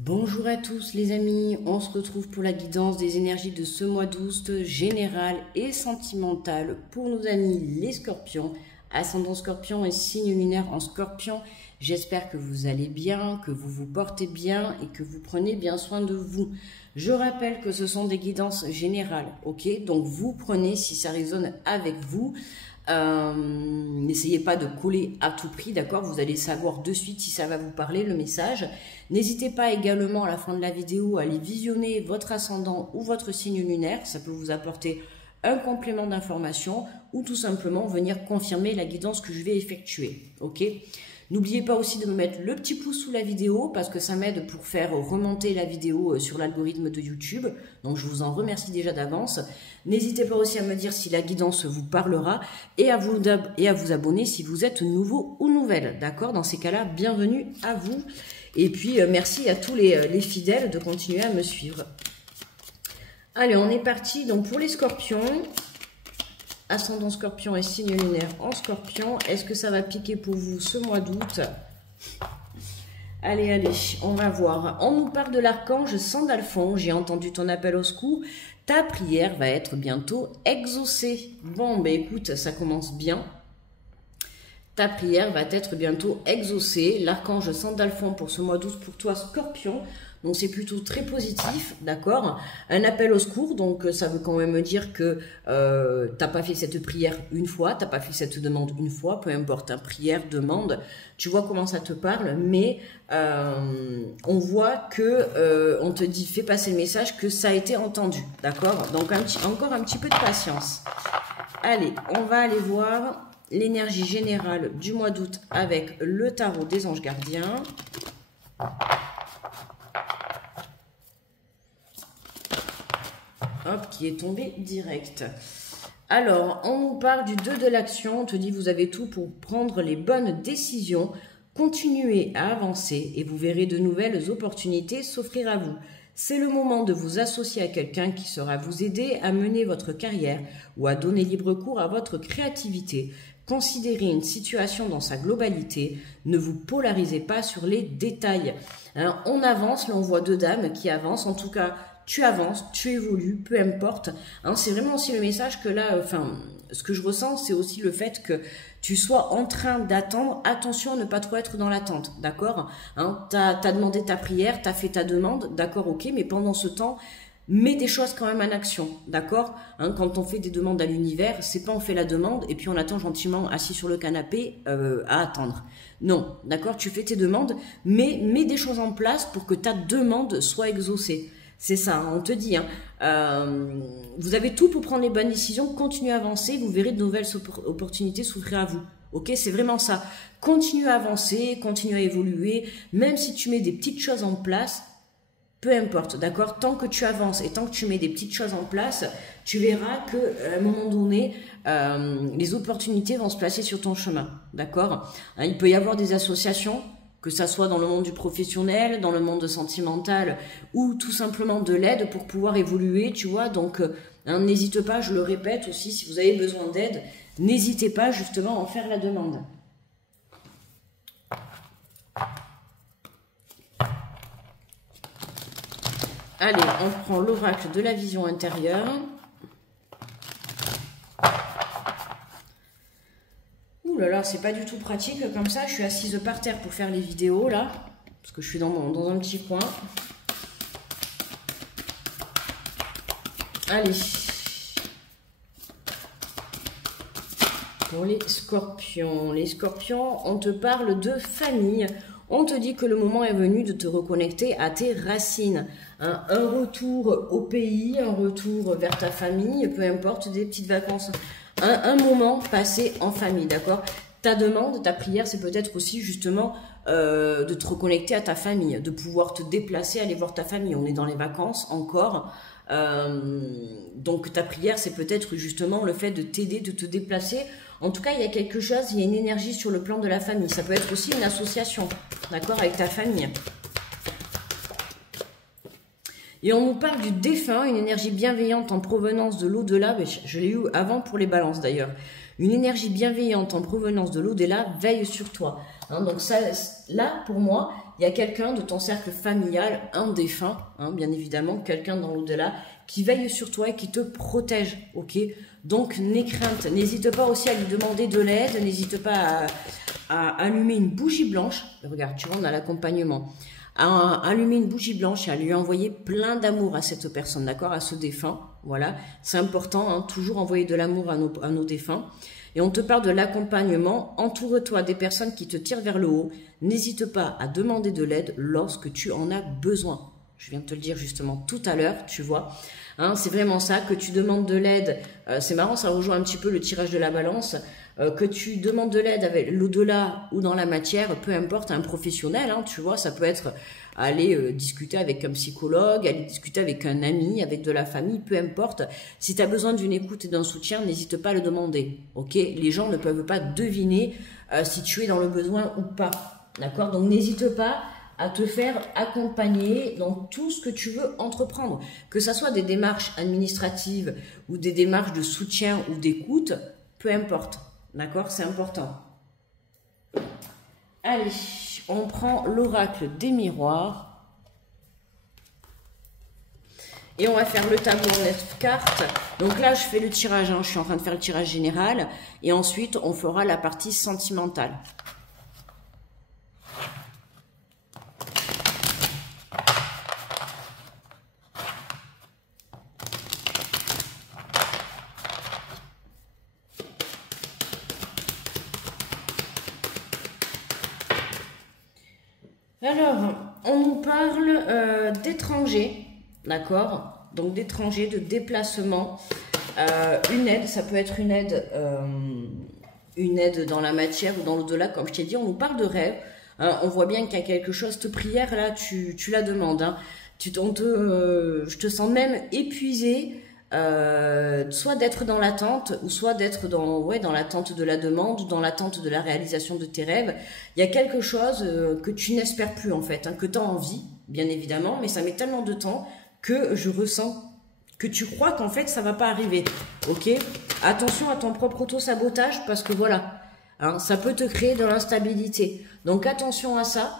Bonjour à tous les amis, on se retrouve pour la guidance des énergies de ce mois d'août, générale et sentimentale pour nos amis les scorpions, ascendant scorpion et signe lunaire en scorpion. J'espère que vous allez bien, que vous vous portez bien et que vous prenez bien soin de vous. Je rappelle que ce sont des guidances générales, ok? Donc vous prenez si ça résonne avec vous. N'essayez pas de coller à tout prix, d'accord? Vous allez savoir de suite si ça va vous parler, le message. N'hésitez pas également à la fin de la vidéo à aller visionner votre ascendant ou votre signe lunaire. Ça peut vous apporter un complément d'information ou tout simplement venir confirmer la guidance que je vais effectuer, ok? N'oubliez pas aussi de me mettre le petit pouce sous la vidéo parce que ça m'aide pour faire remonter la vidéo sur l'algorithme de YouTube. Donc je vous en remercie déjà d'avance. N'hésitez pas aussi à me dire si la guidance vous parlera et à vous abonner si vous êtes nouveau ou nouvelle. D'accord? Dans ces cas-là, bienvenue à vous. Et puis merci à tous les fidèles de continuer à me suivre. Allez, on est parti. Donc pour les scorpions... Ascendant scorpion et signe lunaire en scorpion. Est-ce que ça va piquer pour vous ce mois d'août? Allez, on va voir. On nous parle de l'archange Sandalphon. J'ai entendu ton appel au secours. Ta prière va être bientôt exaucée. Bon, ben écoute, ça commence bien. Ta prière va être bientôt exaucée. L'archange Sandalphon pour ce mois d'août pour toi, scorpion. Donc c'est plutôt très positif, d'accord? Un appel au secours, donc ça veut quand même dire que t'as pas fait cette prière une fois, t'as pas fait cette demande une fois, peu importe, hein, prière, demande, tu vois comment ça te parle, mais on voit que on te dit, fais passer le message que ça a été entendu, d'accord? Donc encore un petit peu de patience. Allez, on va aller voir l'énergie générale du mois d'août avec le tarot des anges gardiens. Hop, qui est tombé direct. Alors, on nous parle du 2 de l'action. On te dit, vous avez tout pour prendre les bonnes décisions. Continuez à avancer et vous verrez de nouvelles opportunités s'offrir à vous. C'est le moment de vous associer à quelqu'un qui saura vous aider à mener votre carrière ou à donner libre cours à votre créativité. Considérez une situation dans sa globalité. Ne vous polarisez pas sur les détails. Hein, on avance, là on voit deux dames qui avancent. En tout cas, tu avances, tu évolues, peu importe. Hein, c'est vraiment aussi le message que là, ce que je ressens, c'est aussi le fait que tu sois en train d'attendre. Attention à ne pas trop être dans l'attente, d'accord? Hein, t'as demandé ta prière, t'as fait ta demande, d'accord, ok, mais pendant ce temps, mets des choses quand même en action, d'accord? Hein, quand on fait des demandes à l'univers, c'est pas on fait la demande et puis on attend gentiment assis sur le canapé à attendre. Non, d'accord, tu fais tes demandes, mais mets des choses en place pour que ta demande soit exaucée. C'est ça, hein, on te dit, hein, vous avez tout pour prendre les bonnes décisions, continuez à avancer, vous verrez de nouvelles opportunités s'ouvrir à vous. Ok, c'est vraiment ça. Continue à avancer, continue à évoluer, même si tu mets des petites choses en place, peu importe, d'accord? Tant que tu avances et tant que tu mets des petites choses en place, tu verras qu'à un moment donné, les opportunités vont se placer sur ton chemin, d'accord? Hein, il peut y avoir des associations, que ça soit dans le monde du professionnel, dans le monde sentimental ou tout simplement de l'aide pour pouvoir évoluer, tu vois. Donc, hein, n'hésite pas, je le répète aussi, si vous avez besoin d'aide, n'hésitez pas justement à en faire la demande. Allez, on prend l'oracle de la vision intérieure. Ouh là là, c'est pas du tout pratique comme ça. Je suis assise par terre pour faire les vidéos là, parce que je suis dans un petit coin. Allez. Pour les scorpions. Les scorpions, on te parle de famille. On te dit que le moment est venu de te reconnecter à tes racines. Hein, un retour au pays, un retour vers ta famille, peu importe, des petites vacances. Un moment passé en famille, d'accord? Ta demande, ta prière, c'est peut-être aussi justement de te reconnecter à ta famille, de pouvoir te déplacer, aller voir ta famille. On est dans les vacances encore. Donc ta prière, c'est peut-être justement le fait de t'aider, de te déplacer. En tout cas, il y a quelque chose, il y a une énergie sur le plan de la famille. Ça peut être aussi une association, d'accord, avec ta famille. Et on nous parle du défunt, une énergie bienveillante en provenance de l'au-delà. Je l'ai eu avant pour les balances d'ailleurs. Une énergie bienveillante en provenance de l'au-delà veille sur toi. Hein, donc ça, là, pour moi, il y a quelqu'un de ton cercle familial, un défunt, hein, bien évidemment, quelqu'un dans l'au-delà, qui veille sur toi et qui te protège, ok? Donc, n'aie crainte, n'hésite pas aussi à lui demander de l'aide, n'hésite pas à allumer une bougie blanche. Regarde, tu vois, on a l'accompagnement. À allumer une bougie blanche et à lui envoyer plein d'amour à cette personne, d'accord? À ce défunt, voilà. C'est important, hein, toujours envoyer de l'amour à nos défunts. Et on te parle de l'accompagnement. Entoure-toi des personnes qui te tirent vers le haut. N'hésite pas à demander de l'aide lorsque tu en as besoin. Je viens de te le dire justement tout à l'heure, tu vois. Hein, c'est vraiment ça, que tu demandes de l'aide. C'est marrant, ça rejoint un petit peu le tirage de la balance. Que tu demandes de l'aide avec l'au-delà ou dans la matière, peu importe, un professionnel, hein, tu vois, ça peut être aller discuter avec un psychologue, aller discuter avec un ami, avec de la famille, peu importe. Si tu as besoin d'une écoute et d'un soutien, n'hésite pas à le demander, ok? Les gens ne peuvent pas deviner si tu es dans le besoin ou pas, d'accord? Donc n'hésite pas à te faire accompagner dans tout ce que tu veux entreprendre, que ce soit des démarches administratives ou des démarches de soutien ou d'écoute, peu importe. D'accord, c'est important. Allez, on prend l'oracle des miroirs. Et on va faire le tableau en 9 cartes. Donc là, je fais le tirage, hein, je suis en train de faire le tirage général. Et ensuite, on fera la partie sentimentale. Alors, on nous parle d'étrangers, d'accord? Donc d'étrangers, de déplacement. Une aide, ça peut être une aide dans la matière ou dans l'au-delà, comme je t'ai dit. On nous parle de rêve. Hein, on voit bien qu'il y a quelque chose. Cette prière, là, tu la demandes. Hein. Je te sens même épuisé. Soit d'être dans l'attente ou soit d'être dans l'attente de la demande ou dans l'attente de la réalisation de tes rêves. Il y a quelque chose que tu n'espères plus en fait, hein, que tu as envie, bien évidemment, mais ça met tellement de temps que je ressens que tu crois qu'en fait ça va pas arriver, ok? Attention à ton propre auto-sabotage parce que voilà, hein, ça peut te créer de l'instabilité. Donc attention à ça,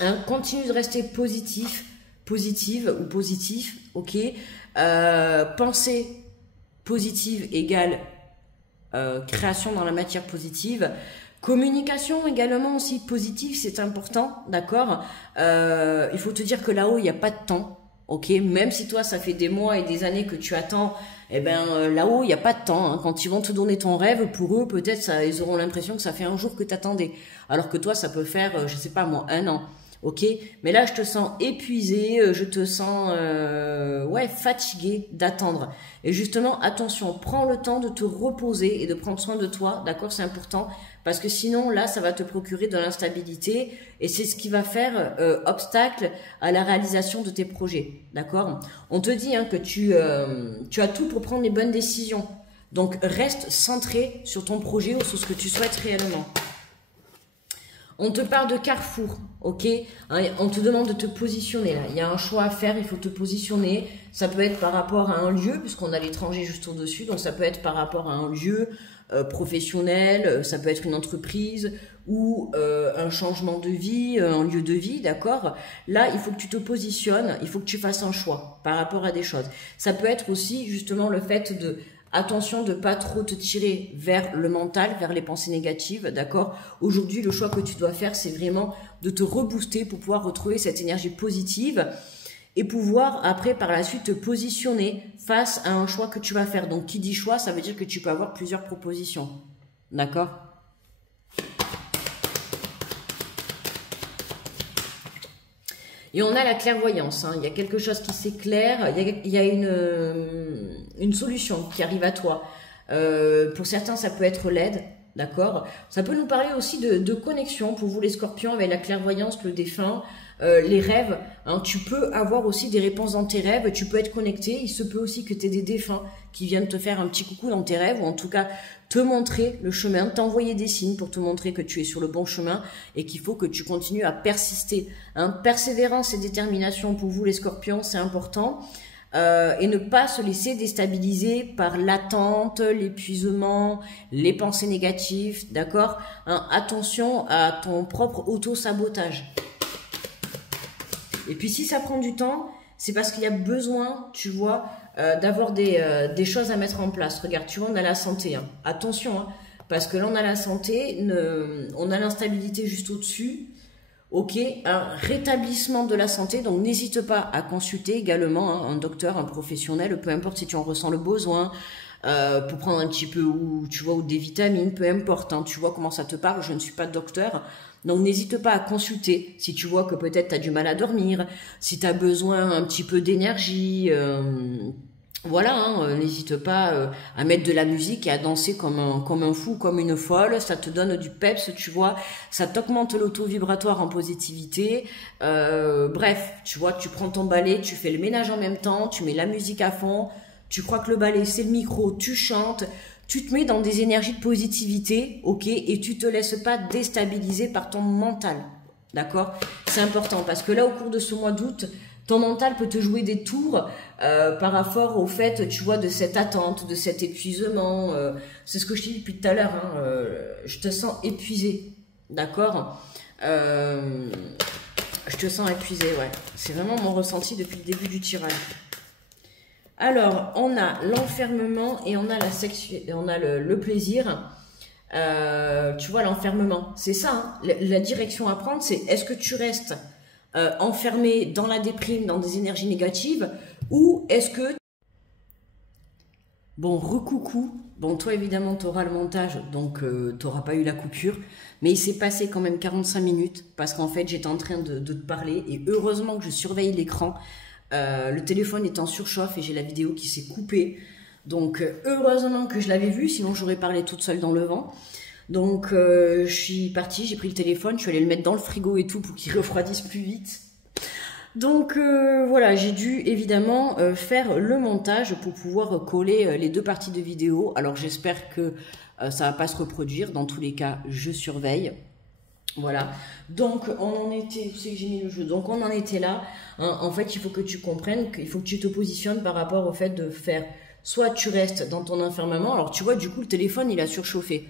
hein, continue de rester positive ou positif, ok? Pensée positive égale création dans la matière positive. Communication également aussi positive, c'est important, d'accord? Il faut te dire que là-haut, il n'y a pas de temps, ok? Même si toi, ça fait des mois et des années que tu attends, eh ben là-haut, il n'y a pas de temps. Hein. Quand ils vont te donner ton rêve, pour eux, peut-être, ils auront l'impression que ça fait un jour que tu attendais. Alors que toi, ça peut faire, je sais pas moi, 1 an. Ok, mais là je te sens épuisé, je te sens fatigué d'attendre. Et justement, attention, prends le temps de te reposer et de prendre soin de toi, d'accord, c'est important, parce que sinon là ça va te procurer de l'instabilité et c'est ce qui va faire obstacle à la réalisation de tes projets, d'accord. On te dit hein, que tu as tout pour prendre les bonnes décisions, donc reste centré sur ton projet ou sur ce que tu souhaites réellement. On te parle de carrefour, ok? On te demande de te positionner là. Il y a un choix à faire, il faut te positionner. Ça peut être par rapport à un lieu, puisqu'on a l'étranger juste au-dessus. Donc ça peut être par rapport à un lieu professionnel, ça peut être une entreprise ou un changement de vie, un lieu de vie, d'accord? Là, il faut que tu te positionnes, il faut que tu fasses un choix par rapport à des choses. Ça peut être aussi justement le fait de... Attention de pas trop te tirer vers le mental, vers les pensées négatives, d'accord? Aujourd'hui, le choix que tu dois faire, c'est vraiment de te rebooster pour pouvoir retrouver cette énergie positive et pouvoir après, par la suite, te positionner face à un choix que tu vas faire. Donc, qui dit choix, ça veut dire que tu peux avoir plusieurs propositions, d'accord? Et on a la clairvoyance, hein. Il y a quelque chose qui s'éclaire, il y a une solution qui arrive à toi. Pour certains, ça peut être l'aide, d'accord? Ça peut nous parler aussi de connexion pour vous les scorpions avec la clairvoyance, le défunt, les rêves. Hein. Tu peux avoir aussi des réponses dans tes rêves, tu peux être connecté. Il se peut aussi que tu aies des défunts qui viennent te faire un petit coucou dans tes rêves ou en tout cas te montrer le chemin, t'envoyer des signes pour te montrer que tu es sur le bon chemin et qu'il faut que tu continues à persister. Hein. Persévérance et détermination pour vous les scorpions, c'est important. Et ne pas se laisser déstabiliser par l'attente, l'épuisement, les pensées négatives, d'accord? Hein, attention à ton propre auto-sabotage. Et puis si ça prend du temps, c'est parce qu'il y a besoin, tu vois, d'avoir des choses à mettre en place. Regarde, tu vois, on a la santé, hein. Attention, hein, parce que là on a la santé, on a l'instabilité juste au-dessus. Ok, un rétablissement de la santé, donc n'hésite pas à consulter également hein, un docteur, un professionnel, peu importe si tu en ressens le besoin, pour prendre un petit peu ou tu vois ou des vitamines, peu importe, hein, tu vois comment ça te parle. Je ne suis pas docteur, donc n'hésite pas à consulter si tu vois que peut-être tu as du mal à dormir, si tu as besoin un petit peu d'énergie. Voilà, hein, n'hésite pas à mettre de la musique et à danser comme un fou, comme une folle. Ça te donne du peps, tu vois. Ça t'augmente l'auto-vibratoire en positivité. Bref, tu vois, tu prends ton balai, tu fais le ménage en même temps, tu mets la musique à fond. Tu crois que le balai, c'est le micro, tu chantes. Tu te mets dans des énergies de positivité, ok, et tu te laisses pas déstabiliser par ton mental. D'accord? C'est important parce que là, au cours de ce mois d'août, ton mental peut te jouer des tours par rapport au fait, tu vois, de cette attente, de cet épuisement. C'est ce que je t'ai dit depuis tout à l'heure. Hein, je te sens épuisé, d'accord. Je te sens épuisé, ouais. C'est vraiment mon ressenti depuis le début du tirage. Alors, on a l'enfermement et on a on a le plaisir. Tu vois, l'enfermement, c'est ça. Hein. La direction à prendre, c'est est-ce que tu restes enfermé dans la déprime, dans des énergies négatives, ou est-ce que... Bon, recoucou. Bon, toi, évidemment, tu auras le montage, donc tu n'auras pas eu la coupure. Mais il s'est passé quand même 45 minutes, parce qu'en fait, j'étais en train de te parler, et heureusement que je surveille l'écran. Le téléphone est en surchauffe, et j'ai la vidéo qui s'est coupée. Donc, heureusement que je l'avais vu, sinon j'aurais parlé toute seule dans le vent. Donc, je suis partie, j'ai pris le téléphone, je suis allée le mettre dans le frigo et tout pour qu'il refroidisse plus vite. Donc, voilà, j'ai dû évidemment faire le montage pour pouvoir coller les deux parties de vidéo. Alors, j'espère que ça va pas se reproduire. Dans tous les cas, je surveille. Voilà, donc on en était, c'est que j'ai mis le jeu, donc on en était là, hein. En fait il faut que tu comprennes qu'il faut que tu te positionnes par rapport au fait de faire, soit tu restes dans ton enfermement, alors tu vois du coup le téléphone il a surchauffé,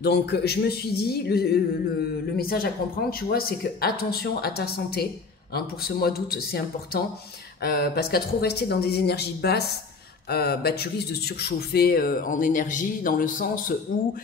donc je me suis dit, le message à comprendre tu vois c'est que attention à ta santé, hein, pour ce mois d'août c'est important, parce qu'à trop rester dans des énergies basses, bah, tu risques de surchauffer en énergie dans le sens où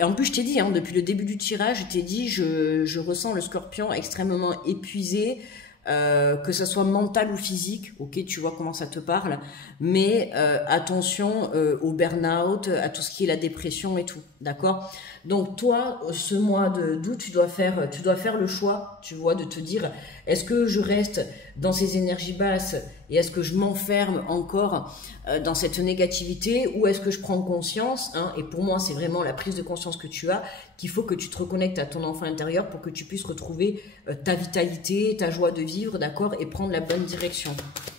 et en plus je t'ai dit hein, depuis le début du tirage je t'ai dit je ressens le scorpion extrêmement épuisé, que ça soit mental ou physique, ok tu vois comment ça te parle, mais attention au burn-out, à tout ce qui est la dépression et tout, d'accord. Donc toi ce mois d'août tu dois faire le choix, tu vois, de te dire est-ce que je reste dans ces énergies basses et est-ce que je m'enferme encore dans cette négativité, ou est-ce que je prends conscience, hein, et pour moi c'est vraiment la prise de conscience que tu as, qu'il faut que tu te reconnectes à ton enfant intérieur pour que tu puisses retrouver ta vitalité, ta joie de vivre, d'accord, et prendre la bonne direction,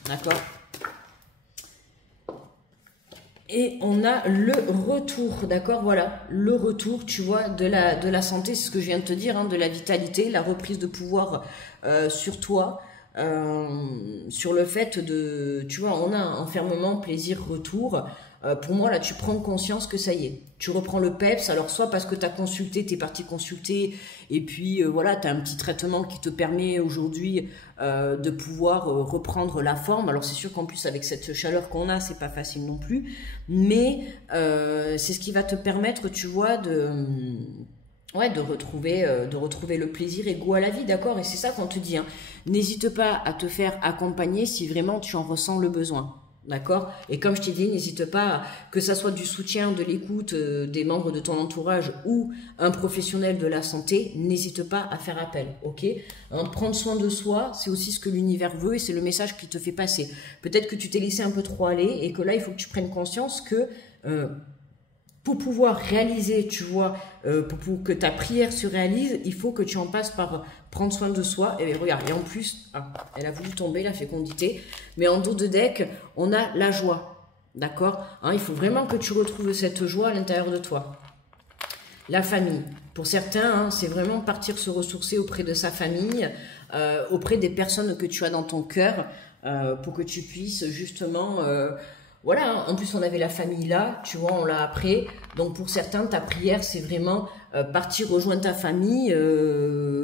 d'accord. Et on a le retour, d'accord, voilà, le retour, tu vois, de la santé, c'est ce que je viens de te dire, hein, de la vitalité, la reprise de pouvoir sur toi, sur le fait de, tu vois, on a un enfermement, plaisir, retour. Pour moi, là, tu prends conscience que ça y est, tu reprends le peps, alors soit parce que tu as consulté, tu es parti consulter, et puis voilà, tu as un petit traitement qui te permet aujourd'hui de pouvoir reprendre la forme. Alors c'est sûr qu'en plus, avec cette chaleur qu'on a, c'est pas facile non plus, mais c'est ce qui va te permettre, tu vois, ouais, de retrouver le plaisir et goût à la vie, d'accord. Et c'est ça qu'on te dit, hein. N'hésite pas à te faire accompagner si vraiment tu en ressens le besoin, d'accord. Et comme je t'ai dit, n'hésite pas, que ça soit du soutien, de l'écoute des membres de ton entourage ou un professionnel de la santé, n'hésite pas à faire appel, ok. Hein, prendre soin de soi, c'est aussi ce que l'univers veut et c'est le message qu'il te fait passer. Peut-être que tu t'es laissé un peu trop aller et que là, il faut que tu prennes conscience que... pour pouvoir réaliser, tu vois, pour que ta prière se réalise, il faut que tu en passes par prendre soin de soi. Et regarde, et en plus, elle a voulu tomber, la fécondité. Mais en dos de deck, on a la joie, d'accord, hein, il faut vraiment que tu retrouves cette joie à l'intérieur de toi. La famille. Pour certains, hein, c'est vraiment partir se ressourcer auprès de sa famille, auprès des personnes que tu as dans ton cœur, pour que tu puisses justement... voilà, hein. En plus on avait la famille là, tu vois, on l'a après. Donc pour certains, ta prière, c'est vraiment partir rejoindre ta famille,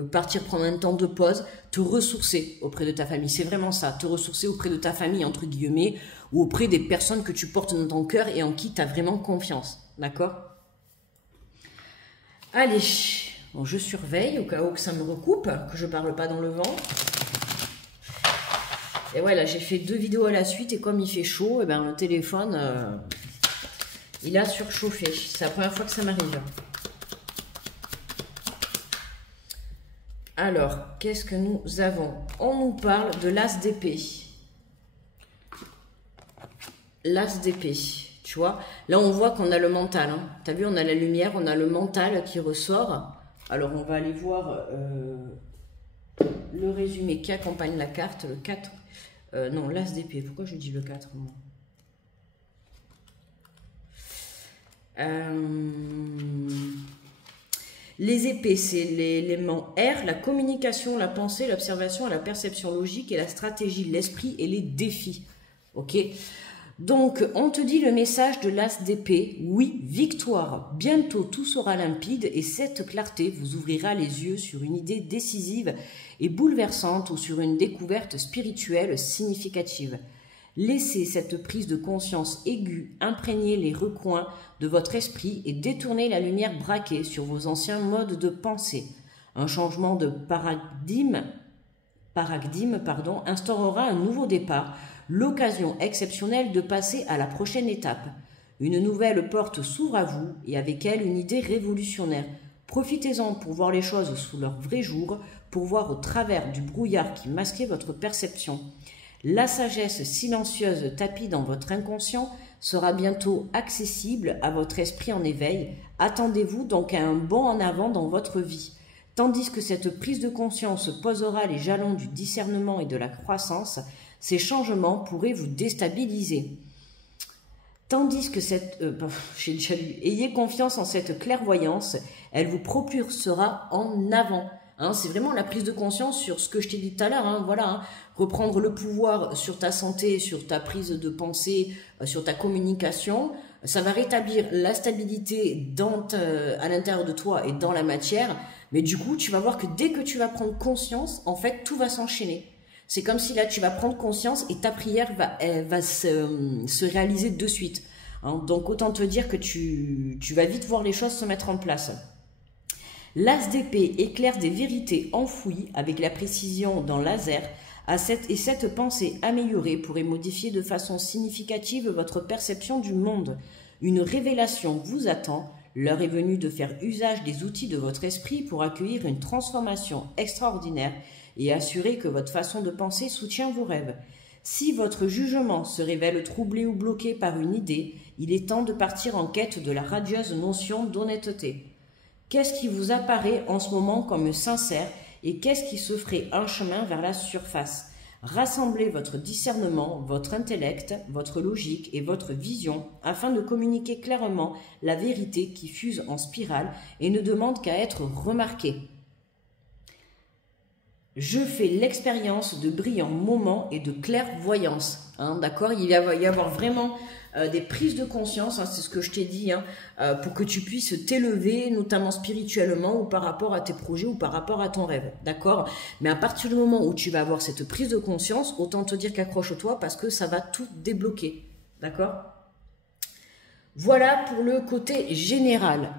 partir prendre un temps de pause, te ressourcer auprès de ta famille. C'est vraiment ça, te ressourcer auprès de ta famille, entre guillemets, ou auprès des personnes que tu portes dans ton cœur et en qui tu as vraiment confiance. D'accord? Allez, bon, je surveille au cas où que ça me recoupe, que je parle pas dans le vent. Et voilà, j'ai fait 2 vidéos à la suite et comme il fait chaud, et ben le téléphone, il a surchauffé. C'est la première fois que ça m'arrive. Alors, qu'est-ce que nous avons? On nous parle de l'as d'épée. L'as d'épée, tu vois. Là, on voit qu'on a le mental. Hein. Tu as vu, on a la lumière, on a le mental qui ressort. Alors, on va aller voir le résumé qui accompagne la carte, le 4. Non, l'as d'épée. Pourquoi je dis le 4 moi Les épées, c'est l'élément R, la communication, la pensée, l'observation, la perception logique et la stratégie, l'esprit et les défis. Ok? Donc, on te dit le message de l'as d'épée. Oui, victoire. Bientôt, tout sera limpide et cette clarté vous ouvrira les yeux sur une idée décisive et bouleversante ou sur une découverte spirituelle significative. Laissez cette prise de conscience aiguë imprégner les recoins de votre esprit et détourner la lumière braquée sur vos anciens modes de pensée. Un changement de paradigme instaurera un nouveau départ, l'occasion exceptionnelle de passer à la prochaine étape. Une nouvelle porte s'ouvre à vous et avec elle une idée révolutionnaire. Profitez-en pour voir les choses sous leur vrai jour, pour voir au travers du brouillard qui masquait votre perception. La sagesse silencieuse tapie dans votre inconscient sera bientôt accessible à votre esprit en éveil. Attendez-vous donc à un bond en avant dans votre vie. Tandis que cette prise de conscience posera les jalons du discernement et de la croissance, ces changements pourraient vous déstabiliser. Tandis que j'ai déjà lu, ayez confiance en cette clairvoyance, elle vous propulsera en avant. Hein, c'est vraiment la prise de conscience sur ce que je t'ai dit tout à l'heure. Hein, voilà, hein, reprendre le pouvoir sur ta santé, sur ta prise de pensée, sur ta communication. Ça va rétablir la stabilité à l'intérieur de toi et dans la matière. Mais du coup, tu vas voir que dès que tu vas prendre conscience, en fait, tout va s'enchaîner. C'est comme si là, tu vas prendre conscience et ta prière va se réaliser de suite. Hein, donc, autant te dire que tu vas vite voir les choses se mettre en place. L'as d'épée éclaire des vérités enfouies avec la précision d'un laser, et cette pensée améliorée pourrait modifier de façon significative votre perception du monde. Une révélation vous attend. L'heure est venue de faire usage des outils de votre esprit pour accueillir une transformation extraordinaire et assurer que votre façon de penser soutient vos rêves. Si votre jugement se révèle troublé ou bloqué par une idée, il est temps de partir en quête de la radieuse notion d'honnêteté. Qu'est-ce qui vous apparaît en ce moment comme sincère et qu'est-ce qui se ferait un chemin vers la surface? Rassemblez votre discernement, votre intellect, votre logique et votre vision afin de communiquer clairement la vérité qui fuse en spirale et ne demande qu'à être remarquée. Je fais l'expérience de brillants moments et de clairvoyance. Hein, d'accord? Il va y avoir vraiment des prises de conscience, hein, c'est ce que je t'ai dit, hein, pour que tu puisses t'élever, notamment spirituellement ou par rapport à tes projets ou par rapport à ton rêve. D'accord? Mais à partir du moment où tu vas avoir cette prise de conscience, autant te dire qu'accroche-toi parce que ça va tout débloquer. D'accord? Voilà pour le côté général.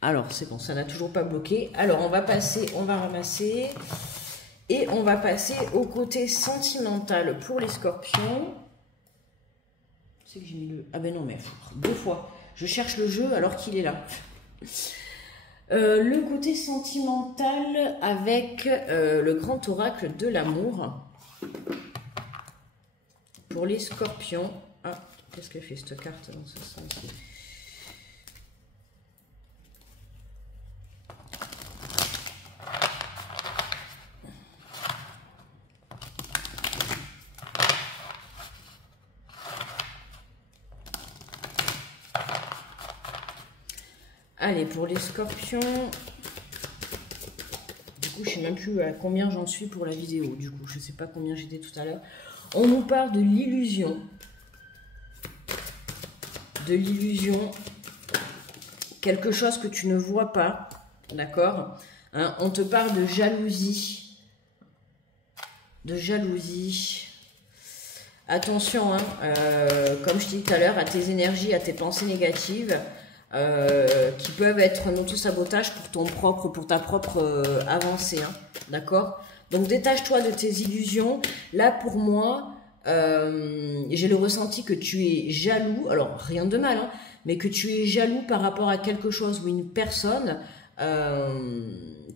Alors, c'est bon, ça n'a toujours pas bloqué. Alors, on va ramasser... Et on va passer au côté sentimental pour les scorpions. C'est que j'ai mis le... Ah ben non, mais 2 fois. Je cherche le jeu alors qu'il est là. Le côté sentimental avec le grand oracle de l'amour. Pour les scorpions. Ah, qu'est-ce qu'elle fait cette carte dans ce sens-ci? Allez, pour les scorpions, du coup, je ne sais même plus à combien j'en suis pour la vidéo. Du coup, je ne sais pas combien j'étais tout à l'heure. On nous parle de l'illusion. de l'illusion, quelque chose que tu ne vois pas, d'accord, hein, on te parle de jalousie, Attention, hein, comme je t'ai dit tout à l'heure, à tes énergies, à tes pensées négatives, qui peuvent être un auto-sabotage pour ta propre avancée, hein, d'accord. Donc détache-toi de tes illusions. Là, pour moi, j'ai le ressenti que tu es jaloux, alors rien de mal, hein, mais que tu es jaloux par rapport à quelque chose ou une personne,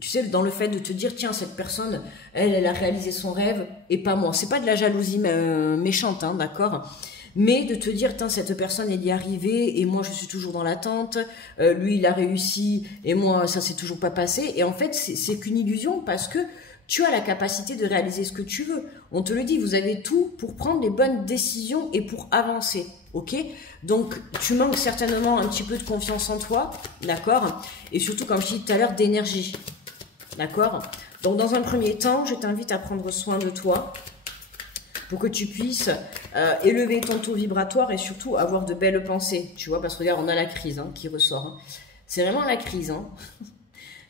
tu sais, dans le fait de te dire, tiens, cette personne, elle a réalisé son rêve et pas moi. C'est pas de la jalousie méchante, hein, d'accord, mais de te dire, tiens, cette personne, elle y est arrivée et moi, je suis toujours dans l'attente, lui, il a réussi et moi, ça s'est toujours pas passé. Et en fait, c'est qu'une illusion parce que tu as la capacité de réaliser ce que tu veux. On te le dit, vous avez tout pour prendre les bonnes décisions et pour avancer, ok? Donc, tu manques certainement un petit peu de confiance en toi, d'accord? Et surtout, comme je dis tout à l'heure, d'énergie, d'accord? Donc, dans un premier temps, je t'invite à prendre soin de toi pour que tu puisses élever ton taux vibratoire et surtout avoir de belles pensées, tu vois? Parce que regarde, on a la crise hein, qui ressort. Hein. C'est vraiment la crise, hein.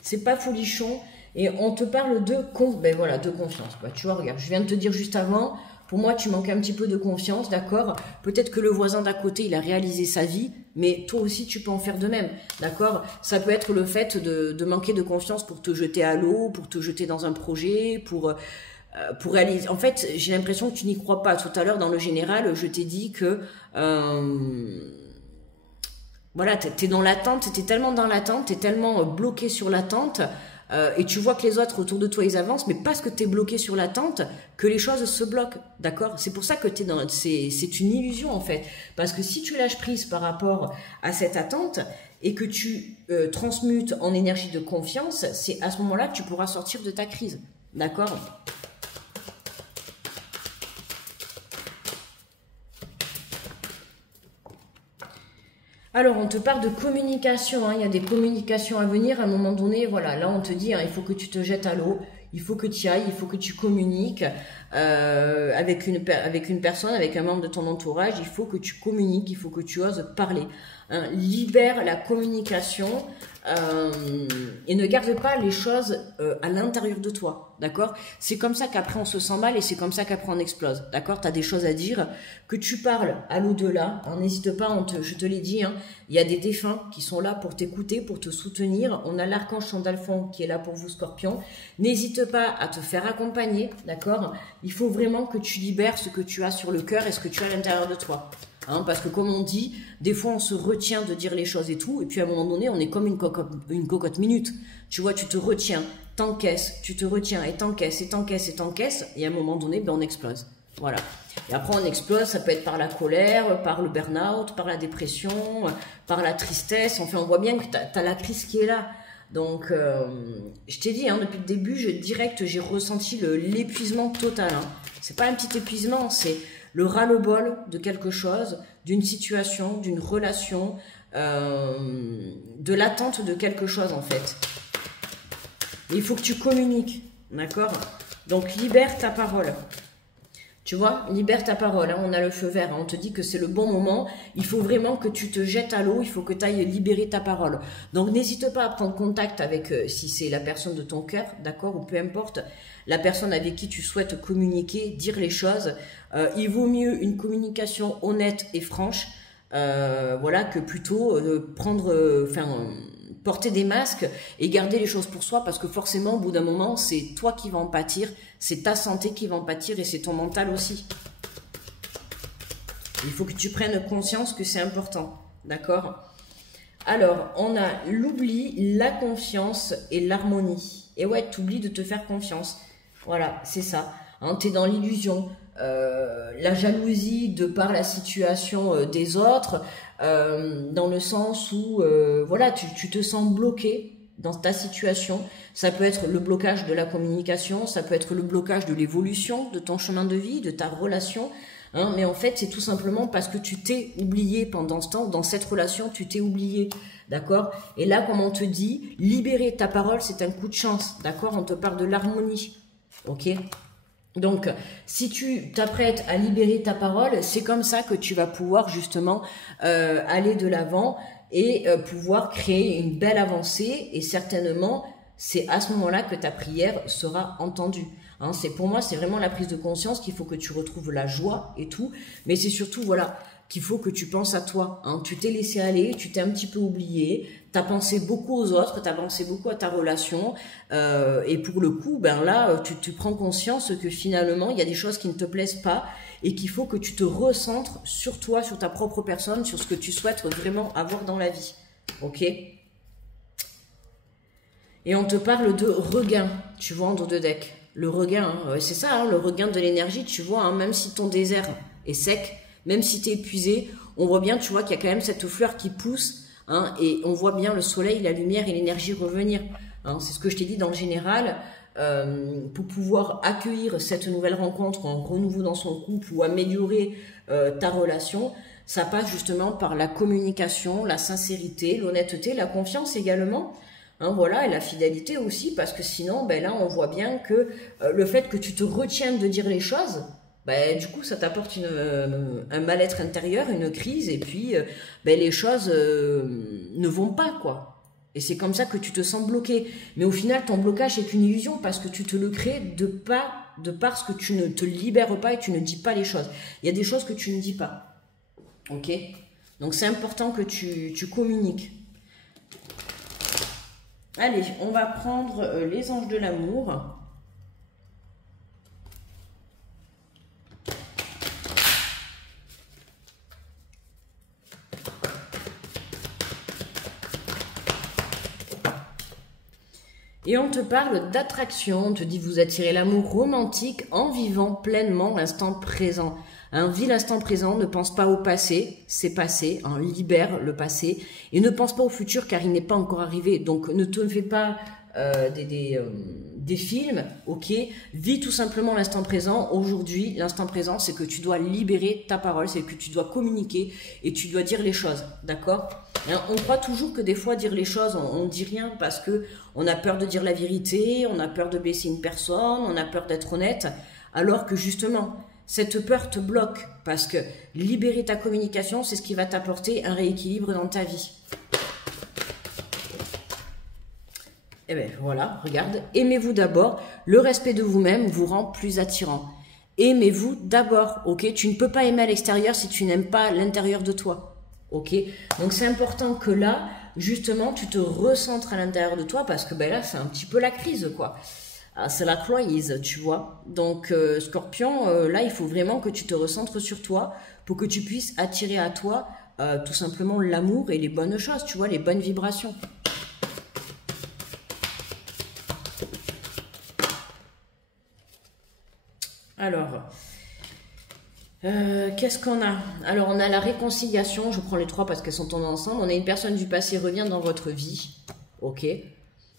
C'est pas folichon. Et on te parle de confiance. Bah, tu vois, regarde, je viens de te dire juste avant, pour moi, tu manques un petit peu de confiance, d'accord? Peut-être que le voisin d'à côté, il a réalisé sa vie, mais toi aussi, tu peux en faire de même, d'accord? Ça peut être le fait de manquer de confiance pour te jeter à l'eau, pour te jeter dans un projet, pour réaliser. En fait, j'ai l'impression que tu n'y crois pas. Tout à l'heure, dans le général, je t'ai dit que... voilà, t'es dans l'attente, t'es tellement dans l'attente, t'es tellement bloqué sur l'attente... et tu vois que les autres autour de toi ils avancent, mais parce que tu es bloqué sur l'attente que les choses se bloquent, d'accord? C'est pour ça que c'est une illusion en fait, parce que si tu lâches prise par rapport à cette attente et que tu transmutes en énergie de confiance, c'est à ce moment-là que tu pourras sortir de ta crise, d'accord? Alors, on te parle de communication, hein, il y a des communications à venir, à un moment donné, voilà, là on te dit, hein, il faut que tu te jettes à l'eau, il faut que tu y ailles, il faut que tu communiques avec une personne, avec un membre de ton entourage, il faut que tu communiques, il faut que tu oses parler. Hein, libère la communication et ne garde pas les choses à l'intérieur de toi, d'accord? C'est comme ça qu'après on se sent mal et c'est comme ça qu'après on explose, d'accord? Tu as des choses à dire, que tu parles à l'au-delà, hein, n'hésite pas, je te l'ai dit, hein, il y a des défunts qui sont là pour t'écouter, pour te soutenir, on a l'archange Sandalphon qui est là pour vous, Scorpion, n'hésite pas à te faire accompagner, d'accord? Il faut vraiment que tu libères ce que tu as sur le cœur et ce que tu as à l'intérieur de toi. Hein, parce que comme on dit, des fois on se retient de dire les choses et tout, et puis à un moment donné on est comme une cocotte minute. Tu vois, tu te retiens, t'encaisses, tu te retiens et t'encaisses et t'encaisses et t'encaisses, et à un moment donné, ben, on explose. Voilà. Et après on explose, ça peut être par la colère, par le burn-out, par la dépression, par la tristesse. Enfin, on voit bien que tu as la crise qui est là. Donc, je t'ai dit, hein, depuis le début, j'ai ressenti l'épuisement total. Hein. C'est pas un petit épuisement, c'est le ras-le-bol de quelque chose, d'une situation, d'une relation, de l'attente de quelque chose en fait. Et il faut que tu communiques, d'accord? Donc libère ta parole. Tu vois, libère ta parole, hein, on a le feu vert, hein, on te dit que c'est le bon moment, il faut vraiment que tu te jettes à l'eau, il faut que tu ailles libérer ta parole. Donc n'hésite pas à prendre contact avec, si c'est la personne de ton cœur, d'accord, ou peu importe, la personne avec qui tu souhaites communiquer, dire les choses. Il vaut mieux une communication honnête et franche, voilà, que plutôt porter des masques et garder les choses pour soi, parce que forcément au bout d'un moment c'est toi qui vas en pâtir, c'est ta santé qui va en pâtir et c'est ton mental aussi. Il faut que tu prennes conscience que c'est important, d'accord? Alors on a l'oubli, la confiance et l'harmonie. Et ouais, tu oublies de te faire confiance, voilà, c'est ça, hein, tu es dans l'illusion, la jalousie de par la situation des autres, dans le sens où voilà, tu te sens bloqué dans ta situation. Ça peut être le blocage de la communication, ça peut être le blocage de l'évolution de ton chemin de vie, de ta relation, hein, mais en fait c'est tout simplement parce que tu t'es oublié pendant ce temps, dans cette relation tu t'es oublié, d'accord? Et là, comme on te dit, libérer ta parole c'est un coup de chance, d'accord? On te parle de l'harmonie, ok? Donc, si tu t'apprêtes à libérer ta parole, c'est comme ça que tu vas pouvoir justement aller de l'avant et pouvoir créer une belle avancée. Et certainement, c'est à ce moment-là que ta prière sera entendue. Hein, pour moi, c'est vraiment la prise de conscience qu'il faut que tu retrouves la joie et tout. Mais c'est surtout, voilà, qu'il faut que tu penses à toi. Hein. Tu t'es laissé aller, tu t'es un petit peu oublié, tu as pensé beaucoup aux autres, tu as pensé beaucoup à ta relation. Et pour le coup, ben là, tu prends conscience que finalement, il y a des choses qui ne te plaisent pas et qu'il faut que tu te recentres sur toi, sur ta propre personne, sur ce que tu souhaites vraiment avoir dans la vie. Ok ? Et on te parle de regain, tu vois, en dos de deck. Le regain, hein, c'est ça, hein, le regain de l'énergie, tu vois, hein, même si ton désert est sec, même si tu es épuisé, on voit bien, tu vois, qu'il y a quand même cette fleur qui pousse, hein, et on voit bien le soleil, la lumière et l'énergie revenir. Hein, c'est ce que je t'ai dit dans le général, pour pouvoir accueillir cette nouvelle rencontre, un renouveau dans son couple ou améliorer ta relation, ça passe justement par la communication, la sincérité, l'honnêteté, la confiance également. Hein, voilà, et la fidélité aussi, parce que sinon, ben là, on voit bien que le fait que tu te retiennes de dire les choses, ben, du coup, ça t'apporte un mal-être intérieur, une crise, et puis ben, les choses ne vont pas, quoi. Et c'est comme ça que tu te sens bloqué. Mais au final, ton blocage est une illusion, parce que tu te le crées de parce que tu ne te libères pas et tu ne dis pas les choses. Il y a des choses que tu ne dis pas. Ok ? Donc, c'est important que tu communiques. Allez, on va prendre les anges de l'amour. Et on te parle d'attraction, on te dit vous attirez l'amour romantique en vivant pleinement l'instant présent. Hein, vis l'instant présent, ne pense pas au passé, c'est passé, hein, libère le passé, et ne pense pas au futur car il n'est pas encore arrivé. Donc ne te fais pas des films, ok, vis tout simplement l'instant présent. Aujourd'hui, l'instant présent, c'est que tu dois libérer ta parole, c'est que tu dois communiquer et tu dois dire les choses, d'accord? On croit toujours que des fois dire les choses, on ne dit rien parce que on a peur de dire la vérité, on a peur de blesser une personne, on a peur d'être honnête, alors que justement, cette peur te bloque parce que libérer ta communication, c'est ce qui va t'apporter un rééquilibre dans ta vie. Et bien voilà, regarde, aimez-vous d'abord, le respect de vous-même vous rend plus attirant. Aimez-vous d'abord, ok? Tu ne peux pas aimer à l'extérieur si tu n'aimes pas l'intérieur de toi, ok? Donc c'est important que là, justement, tu te recentres à l'intérieur de toi parce que ben là, c'est un petit peu la crise, quoi. C'est la crise, tu vois. Donc Scorpion, là, il faut vraiment que tu te recentres sur toi pour que tu puisses attirer à toi tout simplement l'amour et les bonnes choses, tu vois, les bonnes vibrations. Alors, qu'est-ce qu'on a? Alors, on a la réconciliation. Je prends les trois parce qu'elles sont tombées ensemble. On a une personne du passé revient dans votre vie. Ok.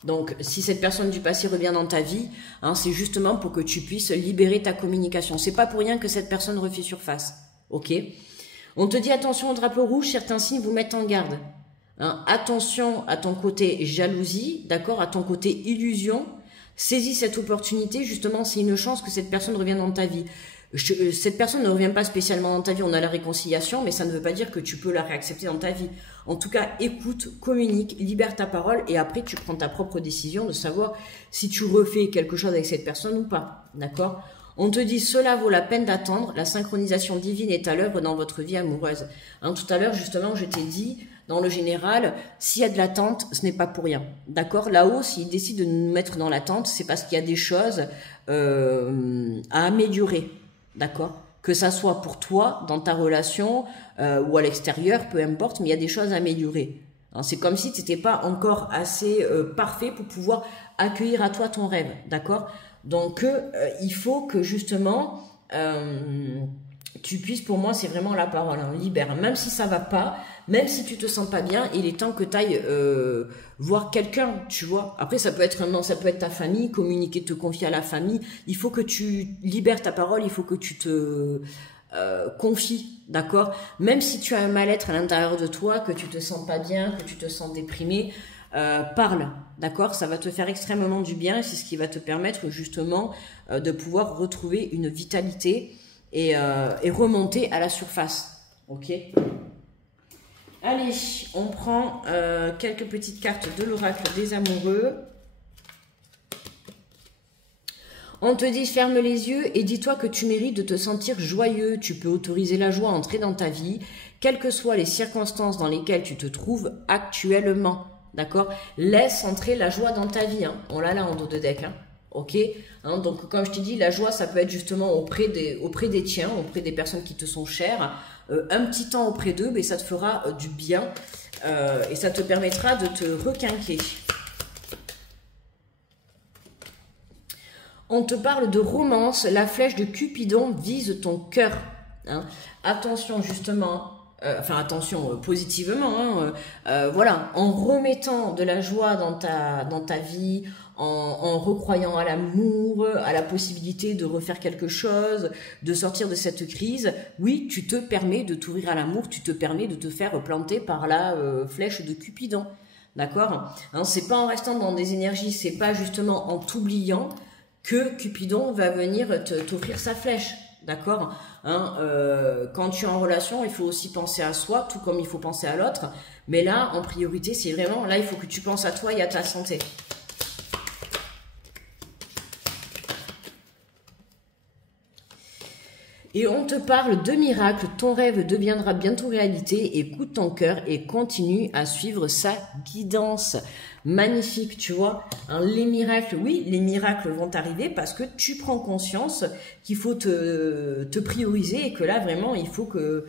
Donc, si cette personne du passé revient dans ta vie, hein, c'est justement pour que tu puisses libérer ta communication. C'est pas pour rien que cette personne refait surface. Ok. On te dit attention au drapeau rouge. Certains signes vous mettent en garde. Hein, attention à ton côté jalousie, d'accord, à ton côté illusion. Saisis cette opportunité, justement, c'est une chance que cette personne revienne dans ta vie. Cette personne ne revient pas spécialement dans ta vie, on a la réconciliation, mais ça ne veut pas dire que tu peux la réaccepter dans ta vie. En tout cas, écoute, communique, libère ta parole, et après tu prends ta propre décision de savoir si tu refais quelque chose avec cette personne ou pas, d'accord ? On te dit, cela vaut la peine d'attendre, la synchronisation divine est à l'œuvre dans votre vie amoureuse. Hein, tout à l'heure, justement, je t'ai dit, dans le général, s'il y a de l'attente, ce n'est pas pour rien. D'accord? Là-haut, s'il décide de nous mettre dans l'attente, c'est parce qu'il y a des choses à améliorer. D'accord? Que ça soit pour toi, dans ta relation, ou à l'extérieur, peu importe, mais il y a des choses à améliorer. Hein, c'est comme si tu n'étais pas encore assez parfait pour pouvoir accueillir à toi ton rêve. D'accord? Donc, il faut que justement, tu puisses, pour moi, c'est vraiment la parole, hein, libère. Même si ça va pas, même si tu te sens pas bien, il est temps que tu ailles voir quelqu'un, tu vois. Après, ça peut être ta famille, communiquer, te confier à la famille. Il faut que tu libères ta parole, il faut que tu te confies, d'accord? Même si tu as un mal-être à l'intérieur de toi, que tu te sens pas bien, que tu te sens déprimé, parle, d'accord? Ça va te faire extrêmement du bien et c'est ce qui va te permettre justement de pouvoir retrouver une vitalité et remonter à la surface, ok? Allez, on prend quelques petites cartes de l'oracle des amoureux. On te dit ferme les yeux et dis-toi que tu mérites de te sentir joyeux. Tu peux autoriser la joie à entrer dans ta vie, quelles que soient les circonstances dans lesquelles tu te trouves actuellement. D'accord? Laisse entrer la joie dans ta vie. Hein. On l'a là en dos de deck. Hein. Ok? Hein, donc comme je t'ai dit, la joie, ça peut être justement auprès des tiens, auprès des personnes qui te sont chères. Un petit temps auprès d'eux, mais ça te fera du bien et ça te permettra de te requinquer. On te parle de romance, la flèche de Cupidon vise ton cœur. Hein. Attention justement, attention positivement, hein, voilà, en remettant de la joie dans ta vie, en recroyant à l'amour, à la possibilité de refaire quelque chose, de sortir de cette crise, oui, tu te permets de t'ouvrir à l'amour, tu te permets de te faire planter par la flèche de Cupidon. D'accord, hein, c'est pas en restant dans des énergies, c'est pas justement en t'oubliant que Cupidon va venir t'offrir sa flèche, d'accord, hein, quand tu es en relation, il faut aussi penser à soi, tout comme il faut penser à l'autre, mais là, en priorité, c'est vraiment, là, il faut que tu penses à toi et à ta santé. Et on te parle de miracle, ton rêve deviendra bientôt réalité, écoute ton cœur et continue à suivre sa guidance. Magnifique, tu vois, hein, les miracles, oui, les miracles vont arriver parce que tu prends conscience qu'il faut te prioriser et que là, vraiment, il faut que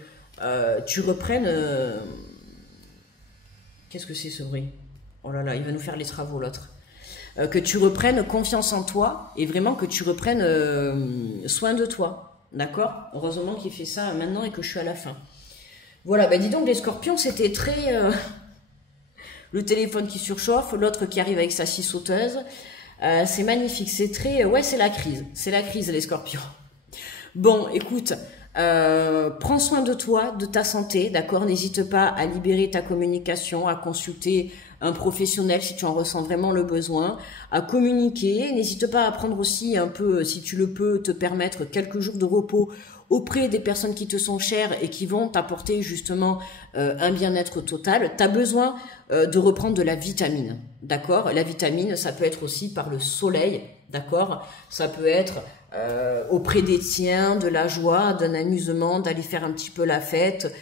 tu reprennes... Qu'est-ce que c'est ce bruit? Oh là là, il va nous faire les travaux, l'autre. Que tu reprennes confiance en toi et vraiment que tu reprennes soin de toi. D'accord? Heureusement qu'il fait ça maintenant et que je suis à la fin. Voilà, bah dis donc, les scorpions, c'était très... le téléphone qui surchauffe, l'autre qui arrive avec sa scie sauteuse. C'est magnifique, c'est très... ouais, c'est la crise. C'est la crise, les scorpions. Bon, écoute, prends soin de toi, de ta santé, d'accord? N'hésite pas à libérer ta communication, à consulter un professionnel si tu en ressens vraiment le besoin, à communiquer. N'hésite pas à prendre aussi un peu, si tu le peux, te permettre quelques jours de repos auprès des personnes qui te sont chères et qui vont t'apporter justement un bien-être total. Tu as besoin de reprendre de la vitamine, d'accord? La vitamine, ça peut être aussi par le soleil, d'accord? Ça peut être auprès des tiens, de la joie, d'un amusement, d'aller faire un petit peu la fête.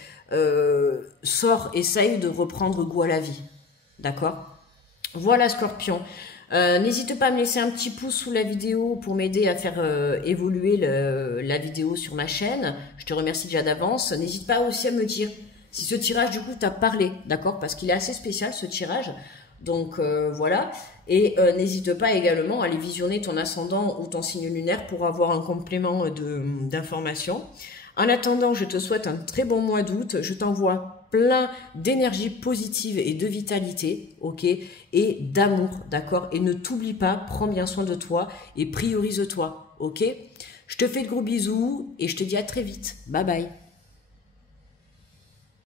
Sors, essaye de reprendre goût à la vie. D'accord? Voilà, Scorpion. N'hésite pas à me laisser un petit pouce sous la vidéo pour m'aider à faire évoluer la vidéo sur ma chaîne. Je te remercie déjà d'avance. N'hésite pas aussi à me dire si ce tirage, du coup, t'a parlé. D'accord? Parce qu'il est assez spécial, ce tirage. Donc, voilà. Et n'hésite pas également à aller visionner ton ascendant ou ton signe lunaire pour avoir un complément d'informations. En attendant, je te souhaite un très bon mois d'août. Je t'envoie plein d'énergie positive et de vitalité, ok? Et d'amour, d'accord? Et ne t'oublie pas, prends bien soin de toi et priorise-toi, ok? Je te fais de gros bisous et je te dis à très vite. Bye bye.